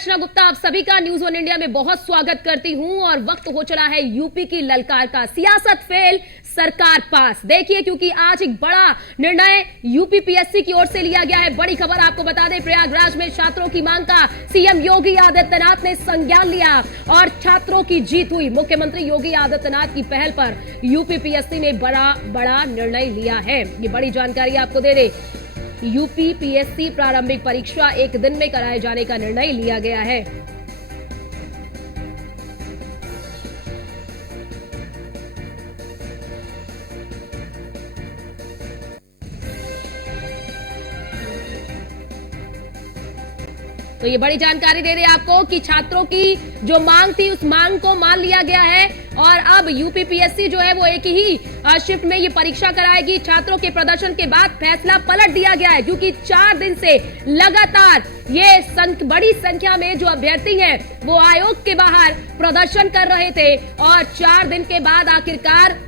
अर्चना गुप्ता आप सभी का न्यूज वन इंडिया में बहुत स्वागत करती हूं और वक्त हो चला है यूपी की ललकार का। सियासत फेल, सरकार पास। देखिए, क्योंकि आज एक बड़ा निर्णय यूपी पीएससी की ओर से लिया गया है। बड़ी खबर आपको बता दें, प्रयागराज में छात्रों की मांग का सीएम योगी आदित्यनाथ ने संज्ञान लिया और छात्रों की जीत हुई। मुख्यमंत्री योगी आदित्यनाथ की पहल पर यूपी पीएससी ने बड़ा निर्णय लिया है। ये बड़ी जानकारी आपको दे दे। यूपी पीएससी प्रारंभिक परीक्षा एक दिन में कराए जाने का निर्णय लिया गया है। तो ये बड़ी जानकारी दे रहे आपको कि छात्रों की जो मांग थी उस मांग को मान लिया गया है और अब यूपी पीएससी जो है वो एक ही शिफ्ट में ये परीक्षा कराएगी। छात्रों के प्रदर्शन के बाद फैसला पलट दिया गया है, क्योंकि 4 दिन से लगातार ये बड़ी संख्या में जो अभ्यर्थी हैं वो आयोग के बाहर प्रदर्शन कर रहे थे और 4 दिन के बाद आखिरकार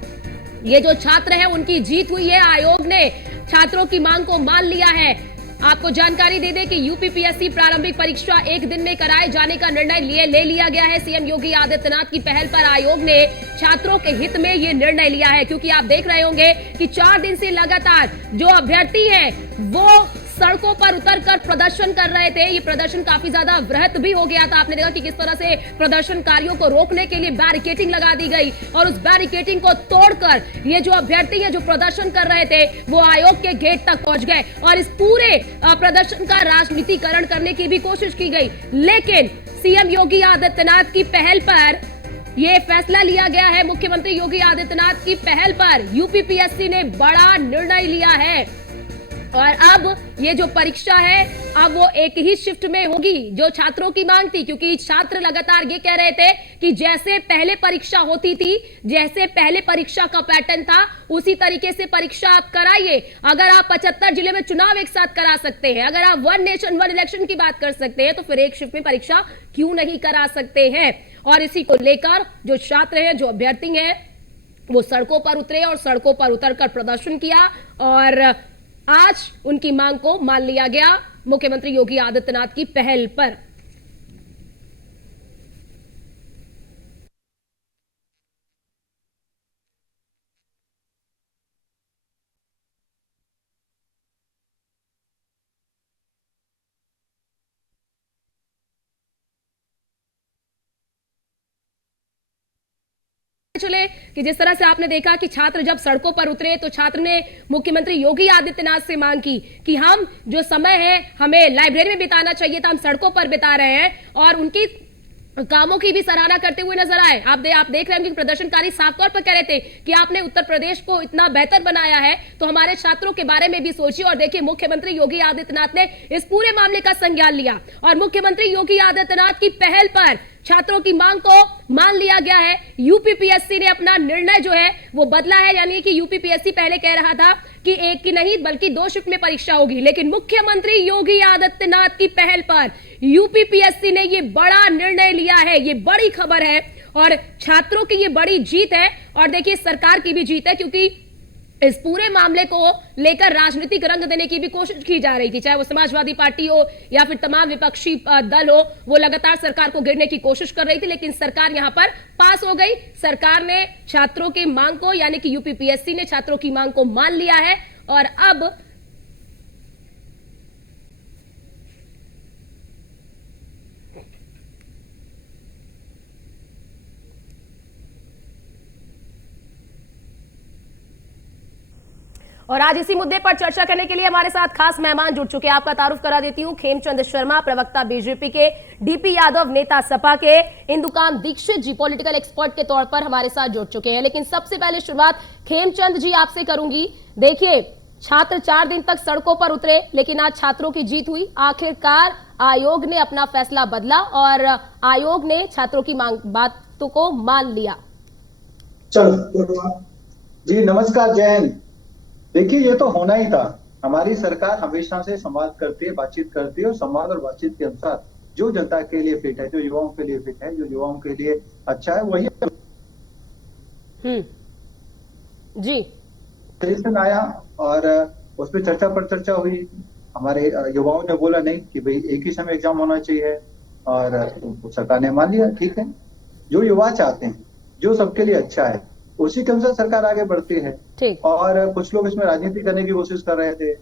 ये जो छात्र हैं उनकी जीत हुई है। आयोग ने छात्रों की मांग को मान लिया है। आपको जानकारी दे दें कि यूपी पीएससी प्रारंभिक परीक्षा एक दिन में कराए जाने का निर्णय ले लिया गया है। सीएम योगी आदित्यनाथ की पहल पर आयोग ने छात्रों के हित में ये निर्णय लिया है, क्योंकि आप देख रहे होंगे कि 4 दिन से लगातार जो अभ्यर्थी हैं वो सड़कों पर उतरकर प्रदर्शन कर रहे थे। ये प्रदर्शन काफी ज्यादा वृहत भी हो गया था। आपने देखा कि किस तरह से प्रदर्शनकारियों को रोकने के लिए बैरिकेडिंग लगा दी गई और उस बैरिकेडिंग को तोड़कर ये जो अभ्यर्थी हैं जो प्रदर्शन कर रहे थे वो आयोग के गेट तक पहुंच गए और इस पूरे प्रदर्शन का राजनीतिकरण करने की भी कोशिश की गई। लेकिन सीएम योगी आदित्यनाथ की पहल पर यह फैसला लिया गया है। मुख्यमंत्री योगी आदित्यनाथ की पहल पर यूपी पीएससी ने बड़ा निर्णय लिया है और अब ये जो परीक्षा है अब वो एक ही शिफ्ट में होगी, जो छात्रों की मांग थी। क्योंकि छात्र लगातार ये कह रहे थे कि जैसे पहले परीक्षा होती थी, जैसे पहले परीक्षा का पैटर्न था, उसी तरीके से परीक्षा आप कराइए। अगर आप 75 जिले में चुनाव एक साथ करा सकते हैं, अगर आप वन नेशन वन इलेक्शन की बात कर सकते हैं, तो फिर एक शिफ्ट में परीक्षा क्यों नहीं करा सकते हैं। और इसी को लेकर जो छात्र हैं, जो अभ्यर्थी हैं, वो सड़कों पर उतरे और सड़कों पर उतरकर प्रदर्शन किया और आज उनकी मांग को मान लिया गया मुख्यमंत्री योगी आदित्यनाथ की पहल पर। चले कि जिस तरह से आपने देखा कि छात्र जब सड़कों पर उतरे तो छात्र ने मुख्यमंत्री योगी आदित्यनाथ से मांग की कि हम जो समय है हमें लाइब्रेरी में बिताना चाहिए था, हम सड़कों पर बिता रहे हैं और उनकी कामों की भी सराहना करते हुए नजर आए। आप देख रहे हैं कि प्रदर्शनकारी साफ तौर पर कह रहे थे कि आपने उत्तर प्रदेश को इतना बेहतर बनाया है तो हमारे छात्रों के बारे में भी सोचिए। और देखिए, मुख्यमंत्री योगी आदित्यनाथ ने इस पूरे मामले का संज्ञान लिया और मुख्यमंत्री योगी आदित्यनाथ की पहल पर छात्रों की मांग को मान लिया गया है। यूपी पीएससी ने अपना निर्णय जो है वो बदला है, यानी कि यूपी पीएससी पहले कह रहा था कि एक की नहीं बल्कि 2 शिफ्ट में परीक्षा होगी, लेकिन मुख्यमंत्री योगी आदित्यनाथ की पहल पर यूपी पीएससी ने ये बड़ा निर्णय लिया है। ये बड़ी खबर है और छात्रों की ये बड़ी जीत है और देखिए सरकार की भी जीत है, क्योंकि इस पूरे मामले को लेकर राजनीतिक रंग देने की भी कोशिश की जा रही थी। चाहे वो समाजवादी पार्टी हो या फिर तमाम विपक्षी दल हो, वो लगातार सरकार को गिरने की कोशिश कर रही थी, लेकिन सरकार यहां पर पास हो गई। सरकार ने छात्रों की मांग को, यानी कि यूपी पीएससी ने छात्रों की मांग को मान लिया है और अब और आज इसी मुद्दे पर चर्चा करने के लिए हमारे साथ खास मेहमान जुड़ चुके हैं। आपका तारुफ करा देती हूं, खेमचंद शर्मा, प्रवक्ता बीजेपी के, डीपी यादव, नेता सपा के, इंदुकान दीक्षित जी पॉलिटिकल एक्सपर्ट के तौर पर हमारे साथ जुड़ चुके हैं। लेकिन सबसे पहले शुरुआत खेमचंद जी आपसे करूंगी। देखिए, छात्र 4 दिन तक सड़कों पर उतरे, लेकिन आज छात्रों की जीत हुई। आखिरकार आयोग ने अपना फैसला बदला और आयोग ने छात्रों की बातों को मान लिया। चलो जी, नमस्कार, जय हिंद। देखिए, ये तो होना ही था। हमारी सरकार हमेशा से संवाद करती है, बातचीत करती है और संवाद और बातचीत के अनुसार जो जनता के लिए फिट है, जो युवाओं के लिए फिट है, जो युवाओं के लिए अच्छा है, वही जी सजेशन आया और उस पर चर्चा हुई। हमारे युवाओं ने बोला नहीं कि भाई एक ही समय एग्जाम होना चाहिए, और सरकार ने मान लिया, ठीक है। जो युवा चाहते हैं, जो सबके लिए अच्छा है, उसी के अनुसार सरकार आगे बढ़ती है। ठीक। और कुछ लोग इसमें राजनीति करने की कोशिश कर रहे थे,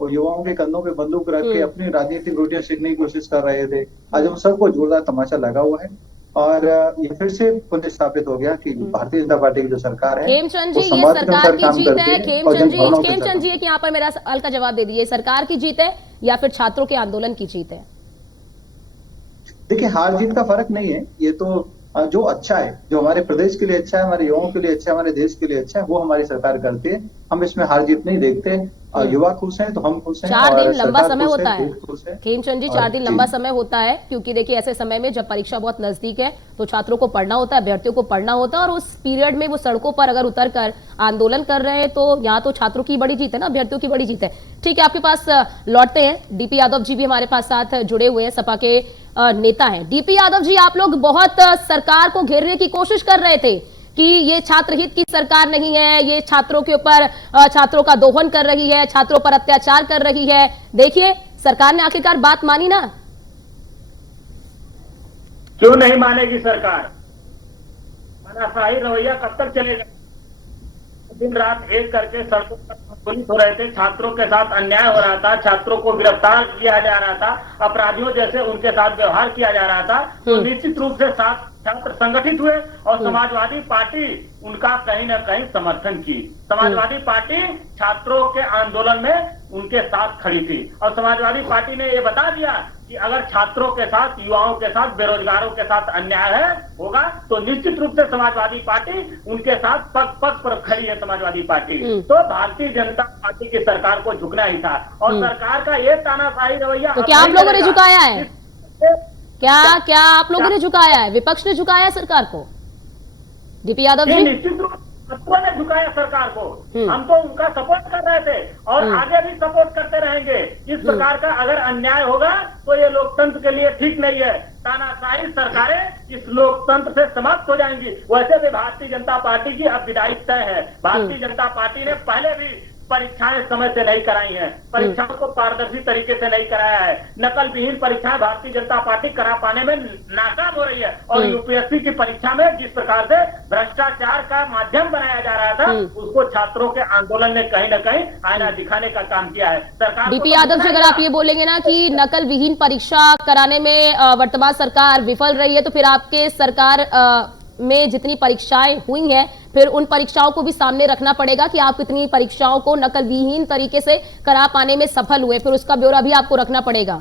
वो युवाओं के कंधों पे बंदूक रख के अपनी राजनीतिक रोटियां सेकने की कोशिश कर रहे थे। आज हम सबको जोरदार तमाचा लगा हुआ है और ये फिर से पुनः हो गया कि भारतीय जनता पार्टी की जो सरकार है खेमचंद जी, वो ये समाज के सरकार अनुसार की काम जीत करती है। है और खेमचंद जी, जनभावनाओं के खेमचंद अनुसार जी एक यहाँ पर मेरा सवाल का जवाब दे दीजिए, सरकार की जीत है या फिर छात्रों के आंदोलन की जीत है? देखिए, हार जीत का फर्क नहीं है, ये तो जो अच्छा है, जो हमारे प्रदेश के लिए अच्छा है, हमारे युवाओं के लिए अच्छा है, हमारे देश के लिए अच्छा है, वो हमारी सरकार करती है। हम इसमें हार जीत नहीं देखते। युवा खुश हैं तो हम खुश हैं 4 दिन और लंबा सरकार समय खुश होता है, है देश खुश है। खेमचंद जी, और 4 दिन जी, लंबा समय होता है, क्योंकि देखिए ऐसे समय में जब परीक्षा बहुत नजदीक है तो छात्रों को पढ़ना होता है, अभ्यर्थियों को पढ़ना होता है, और उस पीरियड में वो सड़कों पर अगर उतर कर आंदोलन कर रहे हैं तो यहाँ तो छात्रों की बड़ी जीत है ना, अभ्यर्थियों की बड़ी जीत है। ठीक है, आपके पास लौटते हैं। डीपी यादव जी भी हमारे पास साथ जुड़े हुए हैं, सपा के नेता हैं। डीपी यादव जी, आप लोग बहुत सरकार को घेरने की कोशिश कर रहे थे कि ये छात्र हित की सरकार नहीं है, ये छात्रों के ऊपर छात्रों का दोहन कर रही है, छात्रों पर अत्याचार कर रही है। देखिए सरकार ने आखिरकार बात मानी ना। क्यों नहीं मानेगी सरकार? मनाशाही रवैया कब तक चलेगा? दिन रात एक करके सड़कों पर पुलिस हो रहे थे, छात्रों के साथ अन्याय हो रहा था, छात्रों को गिरफ्तार किया जा रहा था, अपराधियों जैसे उनके साथ व्यवहार किया जा रहा था। तो निश्चित रूप से साथ छात्र संगठित हुए और समाजवादी पार्टी उनका कहीं ना कहीं समर्थन की। समाजवादी पार्टी छात्रों के आंदोलन में उनके साथ खड़ी थी और समाजवादी पार्टी ने ये बता दिया कि अगर छात्रों के साथ, युवाओं के साथ, बेरोजगारों के साथ अन्याय होगा तो निश्चित रूप से समाजवादी पार्टी उनके साथ पग पग पर खड़ी है। समाजवादी पार्टी तो भारतीय जनता पार्टी की सरकार को झुकना ही था और सरकार का ये तानाशाही रवैया तो क्या आप लोगों ने झुकाया है? क्या आप लोगों ने झुकाया है? विपक्ष ने झुकाया है सरकार को? डीपी यादव जी, निश्चित रूप से ने झुकाया सरकार को। हम तो उनका सपोर्ट कर रहे थे और आगे भी सपोर्ट करते रहेंगे। इस प्रकार का अगर अन्याय होगा तो ये लोकतंत्र के लिए ठीक नहीं है। तानाशाही सरकारें इस लोकतंत्र से समाप्त हो जाएंगी। वैसे भी भारतीय जनता पार्टी की अब विदाई तय है। भारतीय जनता पार्टी ने पहले भी परीक्षाएं समय से नहीं कराई हैं, परीक्षाओं को पारदर्शी तरीके से नहीं कराया है। नकल विहीन परीक्षाएं भारतीय जनता पार्टी करा पाने में नाकाम हो रही है और यूपीएससी की परीक्षा में जिस प्रकार से भ्रष्टाचार का माध्यम बनाया जा रहा था उसको छात्रों के आंदोलन ने कहीं न कहीं आईना दिखाने का काम किया है। सरकार डीपी यादव जी, अगर आप ये बोलेंगे ना कि नकल विहीन परीक्षा कराने में वर्तमान सरकार विफल रही है, तो फिर आपके सरकार में जितनी परीक्षाएं हुई हैं फिर उन परीक्षाओं को भी सामने रखना पड़ेगा कि आप कितनी परीक्षाओं को नकल विहीन तरीके से करा पाने में सफल हुए, फिर उसका ब्यौरा भी आपको रखना पड़ेगा।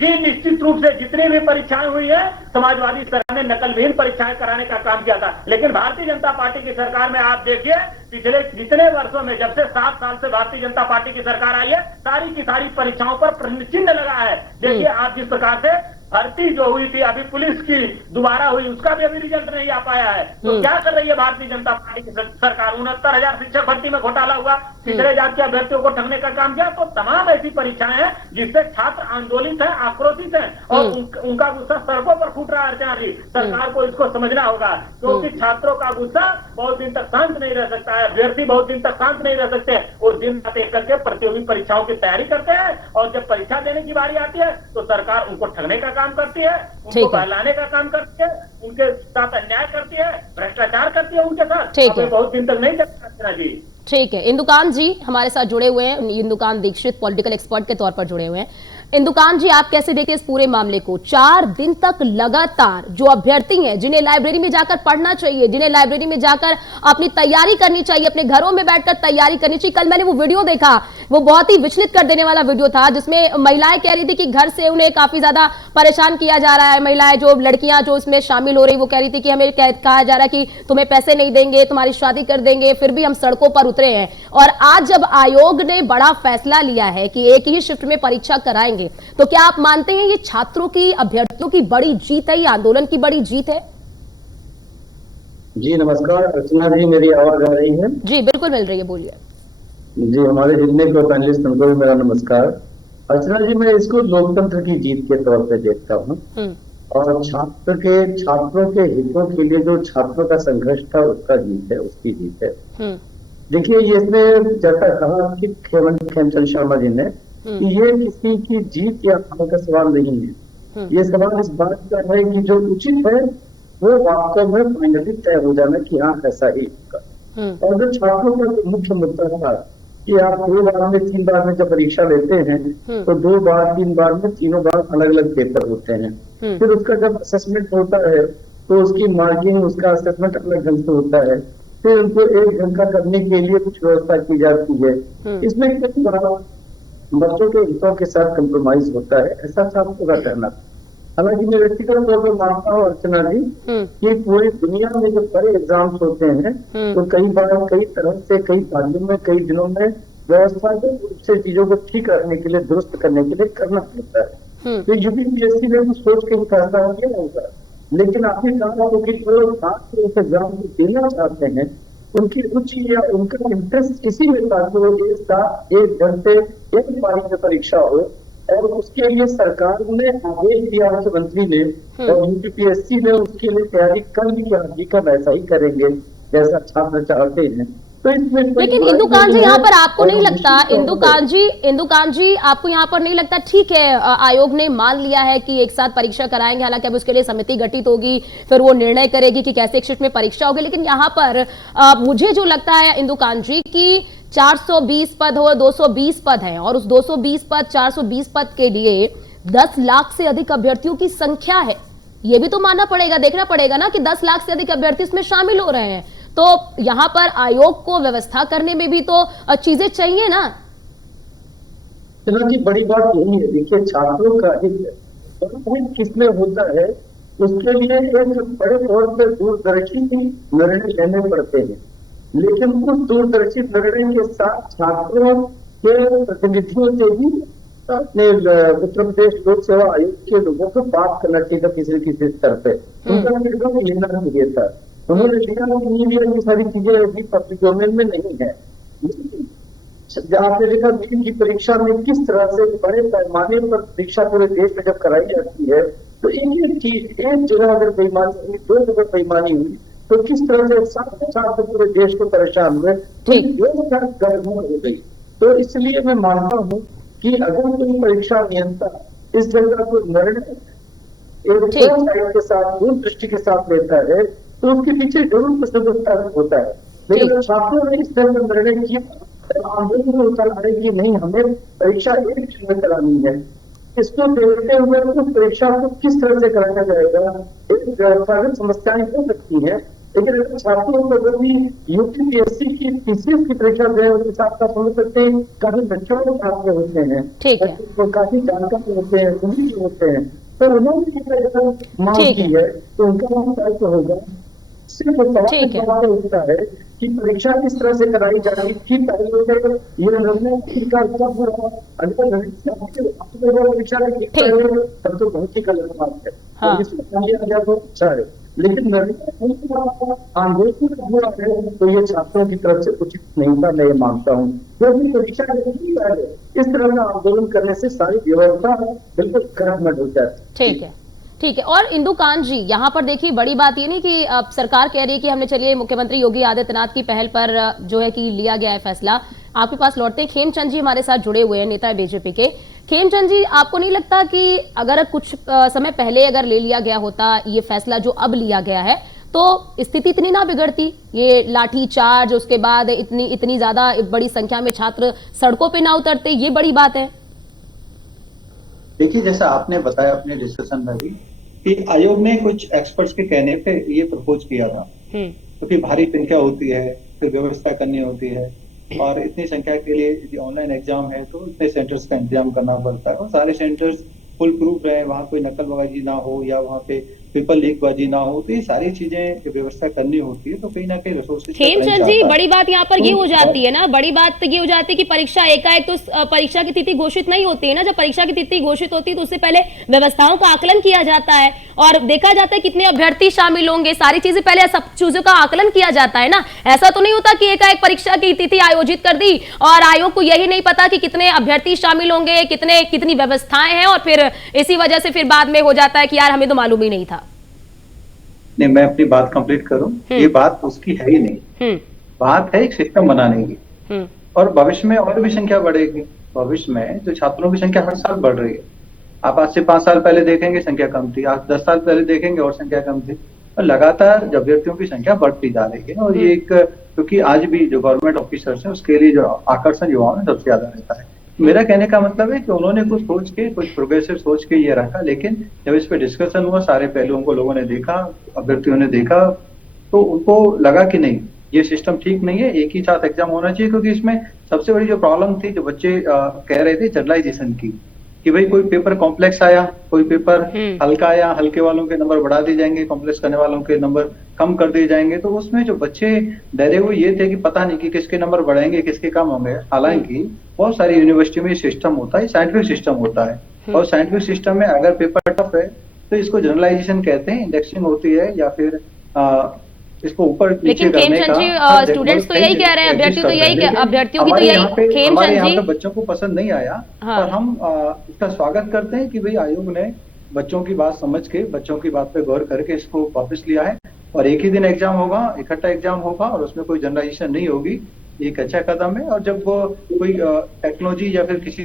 जी, निश्चित रूप से जितनी भी परीक्षाएं हुई है समाजवादी सरकार ने नकल विहीन परीक्षाएं कराने का काम किया था। लेकिन भारतीय जनता पार्टी की सरकार में आप देखिए पिछले जितने वर्षों में, जब से 7 साल से भारतीय जनता पार्टी की सरकार आई है, सारी की सारी परीक्षाओं पर प्रश्न चिन्ह लगा है। देखिए आप जिस प्रकार से भर्ती जो हुई थी अभी पुलिस की दोबारा हुई, उसका भी अभी रिजल्ट नहीं आ पाया है। तो क्या कर रही है भारतीय जनता पार्टी की सरकार? 69,000 शिक्षक भर्ती में घोटाला हुआ, पिछड़े जात के अभ्यर्थियों को ठगने का काम किया। तो तमाम ऐसी परीक्षाएं हैं जिससे छात्र आंदोलित है, आक्रोशित है और उनका गुस्सा सड़कों पर फूट रहा है। अर्चना जी, सरकार को इसको समझना होगा क्योंकि छात्रों का गुस्सा बहुत दिन तक शांत नहीं रह सकता है, अभ्यर्थी बहुत दिन तक शांत नहीं रह सकते और दिन रात एक करके प्रतियोगी परीक्षाओं की तैयारी करते हैं और जब परीक्षा देने की बारी आती है तो सरकार उनको ठगने का काम करती है, उनको बहलाने का काम करती है, उनके साथ अन्याय करती है, भ्रष्टाचार करती है उनके साथ। हमें बहुत दिन तक नहीं चलता जी। ठीक है, इंदुकान जी हमारे साथ जुड़े हुए हैं, इंदुकान दीक्षित पॉलिटिकल एक्सपर्ट के तौर पर जुड़े हुए हैं। इंदुकान जी, आप कैसे देखते हैं इस पूरे मामले को? 4 दिन तक लगातार जो अभ्यर्थी हैं, जिन्हें लाइब्रेरी में जाकर पढ़ना चाहिए, जिन्हें लाइब्रेरी में जाकर अपनी तैयारी करनी चाहिए, अपने घरों में बैठकर तैयारी करनी चाहिए। कल मैंने वो वीडियो देखा, वो बहुत ही विचलित कर देने वाला वीडियो था, जिसमें महिलाएं कह रही थी कि घर से उन्हें काफी ज्यादा परेशान किया जा रहा है। महिलाएं, जो लड़कियां जो इसमें शामिल हो रही, वो कह रही थी कि हमें कहा जा रहा है कि तुम्हें पैसे नहीं देंगे, तुम्हारी शादी कर देंगे, फिर भी हम सड़कों पर उतरे हैं। और आज जब आयोग ने बड़ा फैसला लिया है कि एक ही शिफ्ट में परीक्षा कराएंगे, तो क्या आप मानते हैं ये छात्रों की, अभ्यर्थियों की बड़ी जीत है, ये आंदोलन की बड़ी जीत है? जी नमस्कार अर्चना जी, मेरी आवाज आ रही है? जी बिल्कुल मिल रही है, बोलिए। जी, हमारे जितने को पैनलिस्ट उनको भी मेरा नमस्कार। अर्चना जी, मैं इसको लोकतंत्र की जीत के तौर पे देखता हूँ और छात्रों के हितों के लिए जो छात्रों का संघर्ष था उसका जीत है, उसकी जीत है। देखिए, ये इसमें जैसा कहा कि खेमचंद शर्मा जी ने कि ये किसी की जीत या हार का सवाल नहीं है। ये सवाल इस बात का है कि जो उचित है वो वास्तव में फाइनली तय हो जाना कि हाँ ऐसा ही होगा। और जो छात्रों का जो मुख्य मुद्दा था कि आप 2 बार में 3 बार में जब परीक्षा लेते हैं तो 2 बार 3 बार में तीनों बार अलग अलग पेपर होते हैं। फिर उसका जब असेसमेंट होता है तो उसकी मार्किंग, उसका असेसमेंट अलग ढंग से होता है। फिर उनको एक ढंग का करने के लिए कुछ व्यवस्था की जाती है। इसमें किस तरह बच्चों के हितों के साथ कंप्रोमाइज होता है, ऐसा छात्रों का कहना था। हालांकि मैं व्यक्तिगत तौर पर मानता हूँ अर्चना जी कि पूरी दुनिया में जब बड़े एग्जाम्स होते हैं तो कई बार कई तरह से कई राज्यों में कई दिनों में व्यवस्था से चीजों को ठीक रखने के लिए, दुरुस्त करने के लिए करना पड़ता है। तो यूपीपीएससी ने भी सोच के ही फैसला किया होगा, लेकिन आखिरकार क्योंकि जो छात्र उस एग्जाम को देना चाहते हैं उनकी रुचि या उनका इंटरेस्ट इसी में था कि वो एक साथ 1 घंटे 1 पारी में परीक्षा हो, और उसके लिए सरकार ने आदेश दिया, मुख्यमंत्री ने और यूपीपीएससी ने उसके लिए तैयारी कर ली कि हकीकत ऐसा ही करेंगे जैसा छात्र चाहते हैं। तो इसमें लेकिन इंदुकांत जी यहाँ पर आपको नहीं लगता, इंदुकांत जी आपको यहाँ पर नहीं लगता, ठीक है आयोग ने मान लिया है कि एक साथ परीक्षा कराएंगे, हालांकि अब उसके लिए समिति गठित होगी, फिर वो निर्णय करेगी कि कैसे एक शिफ्ट में परीक्षा होगी, लेकिन यहाँ पर मुझे जो लगता है इंदुकांत जी की 420 पद हो 220 पद हैं और उस 220 पद 420 पद के लिए 10 लाख से अधिक अभ्यर्थियों की संख्या है। ये भी तो मानना पड़ेगा, देखना पड़ेगा ना कि 10 लाख से अधिक अभ्यर्थी इसमें शामिल हो रहे हैं, तो यहां पर आयोग को व्यवस्था करने में भी तो चीजें चाहिए ना। चलो जी, बड़ी बात यही है, देखिए छात्रों का हित किसमें होता है उसके लिए एक बड़े तौर पर दूरदर्शी निर्णय लेने पड़ते हैं, लेकिन उस दूरदर्शी निर्णय के साथ छात्रों के प्रतिनिधियों से भी अपने उत्तर प्रदेश लोक सेवा आयोग के लोगों को बात करना चाहिए था किसी न किसी स्तर पे। उनका निर्णय लेना चाहिए था, उन्होंने लिया नहीं लिया, ये सारी चीजें अभी पब्लिक डोमेन में नहीं है। आपने देखा नीट की परीक्षा में किस तरह से बड़े पैमाने पर परीक्षा पूरे देश में जब कराई जाती है तो एक जगह अगर बेईमानी हुई, 2 जगह बेईमानी हुई तो किस तरह से साथ पूरे देश को परेशान हुए, गड़बड़ हो गई। तो इसलिए मैं मानता हूँ कि अगर कोई परीक्षा नियंत्रण इस जगह को निर्णय एक साइड के साथ दूरदृष्टि के साथ लेता है तो उसके पीछे जरूर कुछ न कुछ होता है। लेकिन छात्रों ने इस तरह का निर्णय किया, आंदोलन उतर आए कि नहीं हमें परीक्षा एक विषय में करानी है। इसको देखते हुए उस परीक्षा को किस तरह से कराया जाएगा, एक समस्याएं हो सकती है, लेकिन अगर छात्रों को अगर भी यूपीपीएससी की टीसीएस की परीक्षा दें उसके साथ साथ समझ सकते हैं काफी बच्चों के छात्र होते हैं, तो काफी जानकार होते हैं, सुनी होते हैं, तो उन्होंने मांग की है तो उनका नाम तो होगा। सिर्फ सवाल उठता है कि परीक्षा किस तरह से कराई जाएगी, ठीक पहले ये निर्णय परीक्षा तब तो बहुत ही गलत बात है। हाँ। तो अच्छा है, लेकिन आंदोलन हुआ है तो ये छात्रों की तरफ से उचित नहीं था, मैं ये मानता हूँ, क्योंकि परीक्षा इस तरह का आंदोलन करने से सारी व्यवस्था बिल्कुल खराब हो जाती है। ठीक है, ठीक है। और इंदुकांत जी यहाँ पर देखिए बड़ी बात ये नहीं कि अब सरकार कह रही है कि हमने चलिए मुख्यमंत्री योगी आदित्यनाथ की पहल पर जो है कि लिया गया है फैसला। आपके पास लौटते हैं, खेमचंद जी हमारे साथ जुड़े हुए हैं, नेता है बीजेपी के। खेमचंद जी, आपको नहीं लगता कि अगर कुछ समय पहले अगर ले लिया गया होता ये फैसला जो अब लिया गया है तो स्थिति इतनी ना बिगड़ती, ये लाठी चार्ज उसके बाद इतनी ज्यादा बड़ी संख्या में छात्र सड़कों पे ना उतरते, ये बड़ी बात है। देखिए जैसा आपने बताया अपने डिस्कशन में भी कि आयोग ने कुछ एक्सपर्ट्स के कहने पे ये प्रपोज किया था, क्योंकि भारी संख्या होती है, फिर व्यवस्था करनी होती है और इतनी संख्या के लिए यदि ऑनलाइन एग्जाम है तो इतने सेंटर्स का इंतजाम करना पड़ता है और सारे सेंटर्स फुल प्रूफ रहे, वहाँ कोई नकलबाजी ना हो या वहाँ पे पेपर लीकबाजी ना हो, तो ये सारी चीजें व्यवस्था करनी होती है, तो कहीं ना कहीं रिसोर्सेज। खेमचंद जी, बड़ी बात यहाँ पर ये हो जाती है ना, बड़ी बात ये हो जाती है कि परीक्षा एकाएक तो परीक्षा की तिथि घोषित नहीं होती है ना। जब परीक्षा की तिथि घोषित होती है तो उससे पहले व्यवस्थाओं का आकलन किया जाता है और देखा जाता है कितने अभ्यर्थी शामिल होंगे, सारी चीजें पहले सब चीजों का आकलन किया जाता है ना। ऐसा तो नहीं होता कि एकाएक परीक्षा की तिथि आयोजित कर दी और आयोग को यही नहीं पता कि कितने अभ्यर्थी शामिल होंगे, कितनी व्यवस्थाएं हैं और फिर इसी वजह से फिर बाद में हो जाता है कि यार हमें तो मालूम ही नहीं था। नहीं, मैं अपनी बात कंप्लीट करूं, ये बात उसकी है ही नहीं, बात है एक सिस्टम बनाने की और भविष्य में और भी संख्या बढ़ेगी भविष्य में जो छात्रों की संख्या हर साल बढ़ रही है। आप आज से 5 साल पहले देखेंगे संख्या कम थी, आज 10 साल पहले देखेंगे और संख्या कम थी, और लगातार अभ्यर्थियों की संख्या बढ़ती जा रही है। और ये एक, क्योंकि आज भी जो गवर्नमेंट ऑफिसर्स हैं उसके लिए जो आकर्षण युवाओं में सबसे ज्यादा रहता है। मेरा कहने का मतलब है कि उन्होंने कुछ सोच के, कुछ प्रोग्रेसिव सोच के ये रखा, लेकिन जब इस पे डिस्कशन हुआ, सारे पहलुओं को लोगों ने देखा, अभ्यर्थियों ने देखा, तो उनको लगा कि नहीं, ये सिस्टम ठीक नहीं है, एक ही साथ एग्जाम होना चाहिए। क्योंकि इसमें सबसे बड़ी जो प्रॉब्लम थी, जो बच्चे कह रहे थे जनरलाइजेशन की, कि भाई कोई पेपर कॉम्प्लेक्स आया, कोई पेपर हल्का आया, हल्के वालों के नंबर बढ़ा दिए जाएंगे, कॉम्प्लेक्स करने वालों के नंबर कम कर दिए जाएंगे। तो उसमें जो बच्चे डरे हुए ये थे कि पता नहीं कि किसके नंबर बढ़ेंगे, किसके कम होंगे। हालांकि बहुत सारी यूनिवर्सिटी में ये सिस्टम होता है, साइंटिफिक सिस्टम होता है, और साइंटिफिक सिस्टम में अगर पेपर टफ है तो इसको जनरलाइजेशन कहते हैं, इंडेक्सिंग होती है, या फिर इसको ऊपर नीचे लेकिन करने खेमचंद जी, स्टूडेंट्स तो यही कह रहे हैं, अभ्यर्थियों की तो यही, खेमचंद जी, बच्चों को पसंद नहीं आया। हाँ। और हम इसका स्वागत करते हैं कि भाई आयोग ने बच्चों की बात समझ के, बच्चों की बात पे गौर करके इसको वापस लिया है, और एक ही दिन एग्जाम होगा, इकट्ठा एग्जाम होगा, और उसमें कोई जनरलाइजेशन नहीं होगी। एक अच्छा कदम है। और जब वो कोई टेक्नोलॉजी या फिर किसी,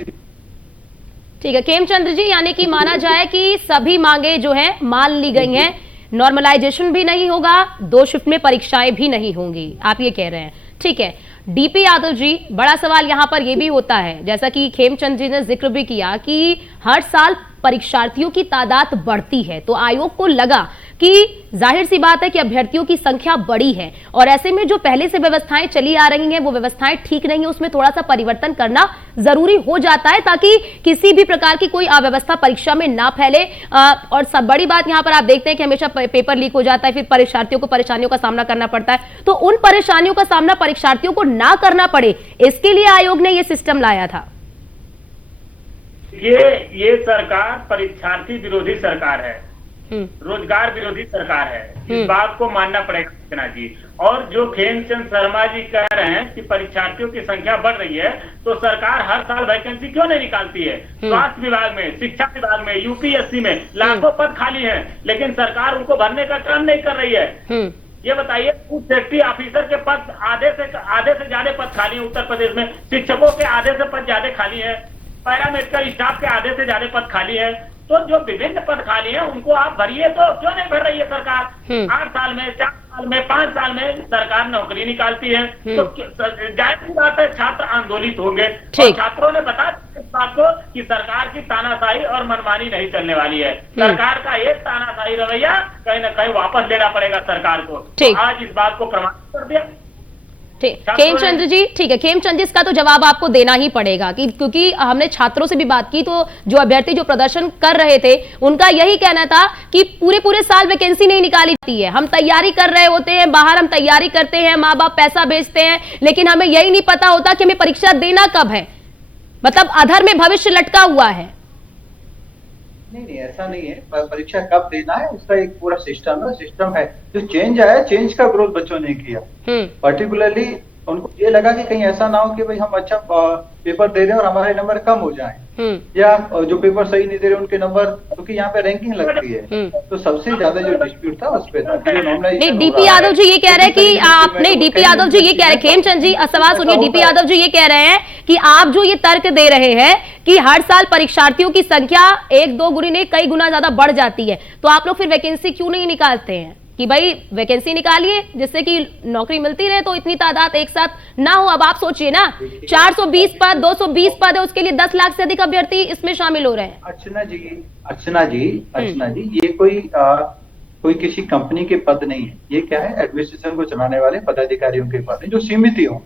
ठीक है खेमचंद्र जी, यानी कि माना जाए कि सभी मांगे जो है मान ली गई हैं, नॉर्मलाइजेशन भी नहीं होगा, 2 शिफ्ट में परीक्षाएं भी नहीं होंगी, आप ये कह रहे हैं। ठीक है डीपी यादव जी, बड़ा सवाल यहाँ पर यह भी होता है, जैसा कि खेमचंद जी ने जिक्र भी किया कि हर साल परीक्षार्थियों की तादाद बढ़ती है, तो आयोग को लगा कि जाहिर सी बात है कि अभ्यर्थियों की संख्या बड़ी है, और ऐसे में जो पहले से व्यवस्थाएं चली आ रही हैं वो व्यवस्थाएं ठीक नहीं है, उसमें थोड़ा सा परिवर्तन करना जरूरी हो जाता है, ताकि किसी भी प्रकार की कोई अव्यवस्था परीक्षा में ना फैले। और सब बड़ी बात यहाँ पर आप देखते हैं कि हमेशा पेपर लीक हो जाता है, फिर परीक्षार्थियों को परेशानियों का सामना करना पड़ता है, तो उन परेशानियों का सामना परीक्षार्थियों को ना करना पड़े, इसके लिए आयोग ने यह सिस्टम लाया था। ये सरकार परीक्षार्थी विरोधी सरकार है, रोजगार विरोधी सरकार है, इस बात को मानना पड़ेगा कृष्णा जी। और जो खेमचंद शर्मा जी कह रहे हैं कि परीक्षार्थियों की संख्या बढ़ रही है, तो सरकार हर साल वैकेंसी क्यों नहीं निकालती है? स्वास्थ्य विभाग में, शिक्षा विभाग में, यूपीएससी में लाखों पद खाली हैं, लेकिन सरकार उनको भरने का काम नहीं कर रही है। ये बताइए, फूड सेफ्टी ऑफिसर के पद आधे से ज्यादा पद खाली है उत्तर प्रदेश में, शिक्षकों के आधे से पद ज्यादा खाली है, पैरामेडिकल स्टाफ के आधे से ज्यादा पद खाली है। तो जो विभिन्न पद खाली हैं उनको आप भरिए, तो क्यों नहीं भर रही है सरकार? 8 साल में, 4 साल में, 5 साल में सरकार नौकरी निकालती है, तो जाहिर सी बात है छात्र आंदोलित होंगे। और छात्रों ने बता इस बात को कि सरकार की तानाशाही और मनमानी नहीं चलने वाली है। सरकार का एक तानाशाही रवैया कहीं ना कहीं वापस लेना पड़ेगा सरकार को। तो आज इस बात को प्रमाणित कर दिया। खेमचंद्र जी, ठीक है खेमचंद जी, इसका तो जवाब आपको देना ही पड़ेगा कि क्योंकि हमने छात्रों से भी बात की, तो जो अभ्यर्थी जो प्रदर्शन कर रहे थे उनका यही कहना था कि पूरे साल वैकेंसी नहीं निकाली जाती है, हम तैयारी कर रहे होते हैं, बाहर हम तैयारी करते हैं, माँ बाप पैसा भेजते हैं, लेकिन हमें यही नहीं पता होता कि हमें परीक्षा देना कब है, मतलब अधर में भविष्य लटका हुआ है। नहीं ऐसा नहीं है, परीक्षा कब देना है उसका एक पूरा सिस्टम है। जो चेंज आया, चेंज का विरोध बच्चों ने किया। पर्टिकुलरली उनको ये लगा कि कहीं ऐसा ना हो कि भाई हम अच्छा पेपर दे रहे हैं और हमारे नंबर कम हो जाएं, या जो पेपर सही नहीं दे रहे उनके नंबर, क्योंकि यहाँ पे रैंकिंग लगती है, तो सबसे ज्यादा जो डिस्प्यूट था उस पे था। नहीं डीपी यादव जी ये कह रहे हैं कि आप नहीं, डीपी यादव जी ये कह रहे हैं, खेमचंद जी सवाल सुनिए, डीपी यादव जी ये कह रहे हैं कि आप जो ये तर्क दे रहे हैं कि हर साल परीक्षार्थियों की संख्या 1-2 गुनी नहीं कई गुना ज्यादा बढ़ जाती है, तो आप लोग फिर वैकेंसी क्यों नहीं निकालते हैं कि भाई वैकेंसी निकालिए जिससे कि नौकरी मिलती रहे, तो इतनी तादाद एक साथ ना हो। अब आप सोचिए ना, 420 पद, 220 पद है, उसके लिए 10 लाख से अधिक अभ्यर्थी इसमें शामिल हो रहे हैं। अर्चना जी, ये कोई किसी कंपनी के पद नहीं है, ये क्या है, एडमिनिस्ट्रेशन को चलाने वाले पदाधिकारियों के पद है जो सीमित ही हो।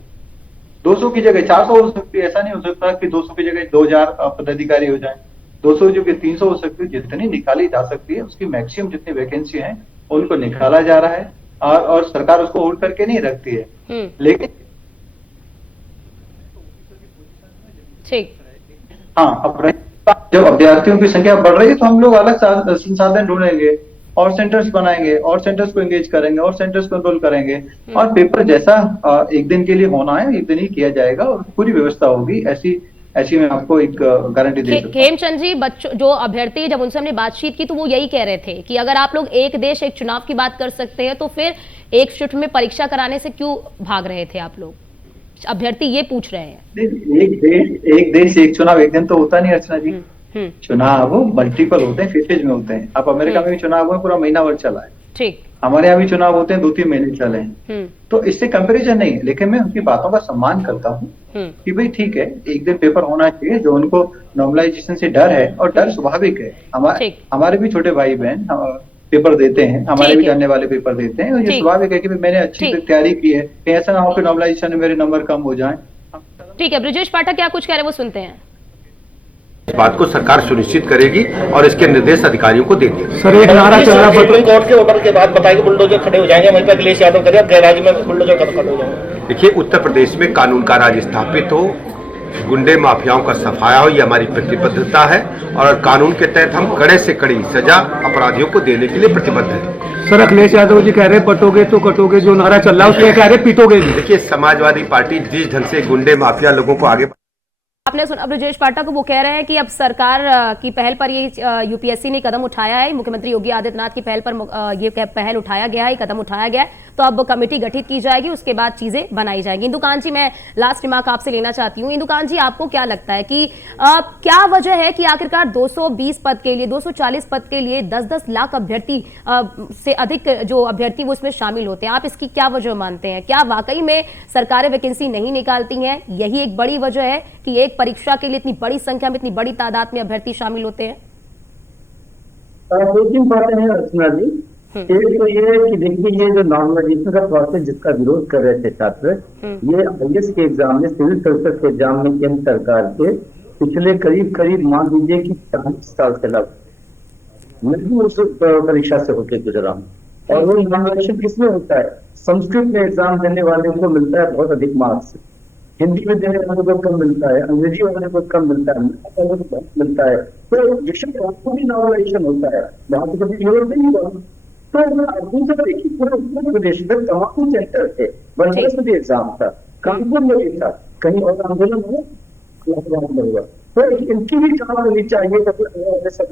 200 की जगह 400 हो सकती है, ऐसा नहीं हो सकता कि 200 की जगह 2000 पदाधिकारी हो जाए, 200 की जगह 300 हो सकती है। जितनी निकाली जा सकती है उसकी मैक्सिमम जितनी वैकेंसी है उनको निकाला जा रहा है, और सरकार उसको होल्ड करके नहीं रखती है। लेकिन हाँ, अब जब अभ्यर्थियों की संख्या बढ़ रही है तो हम लोग अलग संसाधन ढूंढेंगे और सेंटर्स बनाएंगे और सेंटर्स को एंगेज करेंगे और सेंटर्स को एनरोल करेंगे, और पेपर जैसा एक दिन के लिए होना है एक दिन ही किया जाएगा और पूरी व्यवस्था होगी। ऐसी मैं आपको एक गारंटी दे सकता हूं। खेमचंद जी, बच्चों जो अभ्यर्थी, जब उनसे हमने बातचीत की तो वो यही कह रहे थे कि अगर आप लोग एक देश एक चुनाव की बात कर सकते हैं तो फिर एक शिफ्ट में परीक्षा कराने से क्यों भाग रहे थे आप लोग? अभ्यर्थी ये पूछ रहे हैं। नहीं, एक देश एक चुनाव एक दिन तो होता नहीं अर्चना जी। चुनाव मल्टीपल होते हैं, फेजेज में होते हैं। अब अमेरिका में भी चुनाव हुआ, पूरा महीना भर चला है। ठीक। हमारे यहाँ भी चुनाव होते हैं, 2-3 महीने चले हैं। तो इससे कंपैरिजन नहीं है, लेकिन मैं उनकी बातों का सम्मान करता हूँ कि भाई ठीक है, एक दिन पेपर होना चाहिए। जो उनको नॉर्मलाइजेशन से डर है, और डर स्वाभाविक है। हमारे भी छोटे भाई बहन पेपर देते हैं, हमारे भी जानने वाले पेपर देते हैं, और ये स्वाभाविक है कि मैंने अच्छी तैयारी की है, कहीं ऐसा ना हो कि नॉर्मलाइजेशन में मेरे नंबर कम हो जाए। ठीक है, ब्रजेश पाठक क्या कुछ कह रहे हैं वो सुनते हैं। इस बात को सरकार सुनिश्चित करेगी और इसके निर्देश अधिकारियों को दे दिए। सर, एक नारा चल रहा है सुप्रीम कोर्ट के ऑर्डर के बाद बताया कि बुलडोजर खड़े हो जाएंगे, वहीं पर अखिलेश यादव कह रहे हैं गैर राज्य में बुलडोजर खड़े हो जाएंगे। देखिए, उत्तर प्रदेश में कानून का राज स्थापित हो, गुंडे माफियाओं का सफाया हो, ये हमारी प्रतिबद्धता है, और कानून के तहत हम कड़े से कड़ी सजा अपराधियों को देने के लिए प्रतिबद्ध है। सर, अखिलेश यादव जी कह रहे हैं पटोगे तो कटोगे, जो नारा चल रहा है उसमें कह रहे पीटोगे। देखिए, समाजवादी पार्टी जिस ढंग से गुंडे माफिया लोगों को आगे, आपने सुना ब्रजेश पाठक, वो कह रहे हैं कि अब सरकार की पहल पर ये यूपीएससी ने कदम उठाया है, मुख्यमंत्री योगी आदित्यनाथ की पहल पर ये पहल उठाया गया है, कदम उठाया गया है, तो अब कमेटी गठित की जाएगी, उसके बाद चीजें बनाई जाएंगी। इंदुकान जी, मैं लास्ट रिमार्क आपसे लेना चाहती हूँ। इंदुकान जी, आपको क्या लगता है कि क्या वजह है कि आखिरकार 220 पद के लिए, 240 पद के लिए 10-10 लाख अभ्यर्थी से अधिक जो अभ्यर्थी वो इसमें शामिल होते हैं? आप इसकी क्या वजह मानते हैं? क्या वाकई में सरकारें वैकेंसी नहीं निकालती हैं? यही एक बड़ी वजह है कि एक परीक्षा के लिए इतनी बड़ी संख्या में, इतनी बड़ी तादाद में अभ्यर्थी शामिल होते हैं? दो तीन बातें हैं अर्चना जी। एक तो ये है कि देखिए, ये जो नॉर्मलाइजेशन का प्रोसेस जिसका विरोध कर रहे थे छात्र, ये आईएएस के एग्जाम में, सिविल सर्विसेज के एग्जाम में केंद्र सरकार के पिछले करीब मान लीजिए कि 40 साल से लगभग मैं भी उस परीक्षा से होकर गुजरा हूँ। और वो नॉर्मलाइजेशन किसमें होता है? संस्कृत में एग्जाम देने वाले को मिलता है बहुत अधिक मार्क्स, हिंदी में देने वाले को कम मिलता है, अंग्रेजी वाले को कम मिलता है, मिलता है। तो विषय भी नॉर्मलाइजेशन होता है, वहां तो कभी जरूरत नहीं हुआ। तो दूसरा देखिए, पूरे उत्तर प्रदेश में तमाम सेंटर थे, बनारस में भी एग्जाम था, कानपुर में भी था, कहीं और आंदोलन हुआ। तो इनकी भी जांच होनी चाहिए,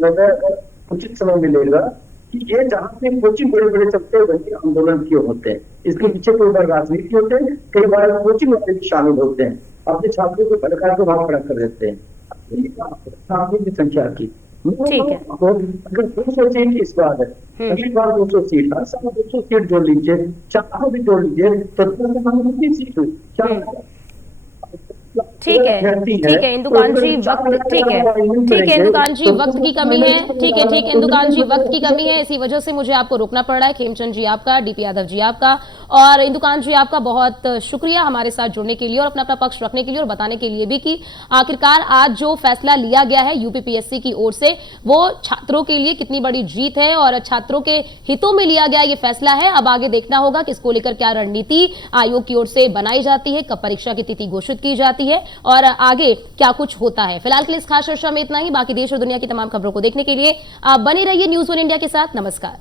अगर उचित समय मिलेगा कि ये जहाँ पे कोचिंग बड़े चलते हैं वही आंदोलन क्यों होते हैं। इसके पीछे कोई बार राजनीति होते हैं, कई बार कोचिंग वाले भी शामिल होते हैं, अपने छात्रों को भड़का के वहां खड़ा कर देते हैं छात्रों की संख्या की। ठीक है, अगर 200 सीट इस बार है, अगली बार 200 सीट, हर साल 200 सीट जोड़ लीजिए, 400 भी जोड़ लीजिए, तो 200 सीट हुई। ठीक है इंदुकान जी, वक्त ठीक है इंदुकान जी, वक्त की कमी है। ठीक है इंदुकान जी, वक्त की कमी है, इसी वजह से मुझे आपको रोकना पड़ रहा है। खेमचंद जी आपका, डीपी यादव जी आपका, और इंदुकान जी आपका बहुत शुक्रिया हमारे साथ जुड़ने के लिए और अपना पक्ष रखने के लिए और बताने के लिए भी कि आखिरकार आज जो फैसला लिया गया है यूपीपीएससी की ओर से, वो छात्रों के लिए कितनी बड़ी जीत है और छात्रों के हितों में लिया गया ये फैसला है। अब आगे देखना होगा कि इसको लेकर क्या रणनीति आयोग की ओर से बनाई जाती है, कब परीक्षा की तिथि घोषित की जाती है और आगे क्या कुछ होता है। फिलहाल के लिए इस खास चर्चा में इतना ही। बाकी देश और दुनिया की तमाम खबरों को देखने के लिए आप बने रहिए न्यूज़ 1 इंडिया के साथ। नमस्कार।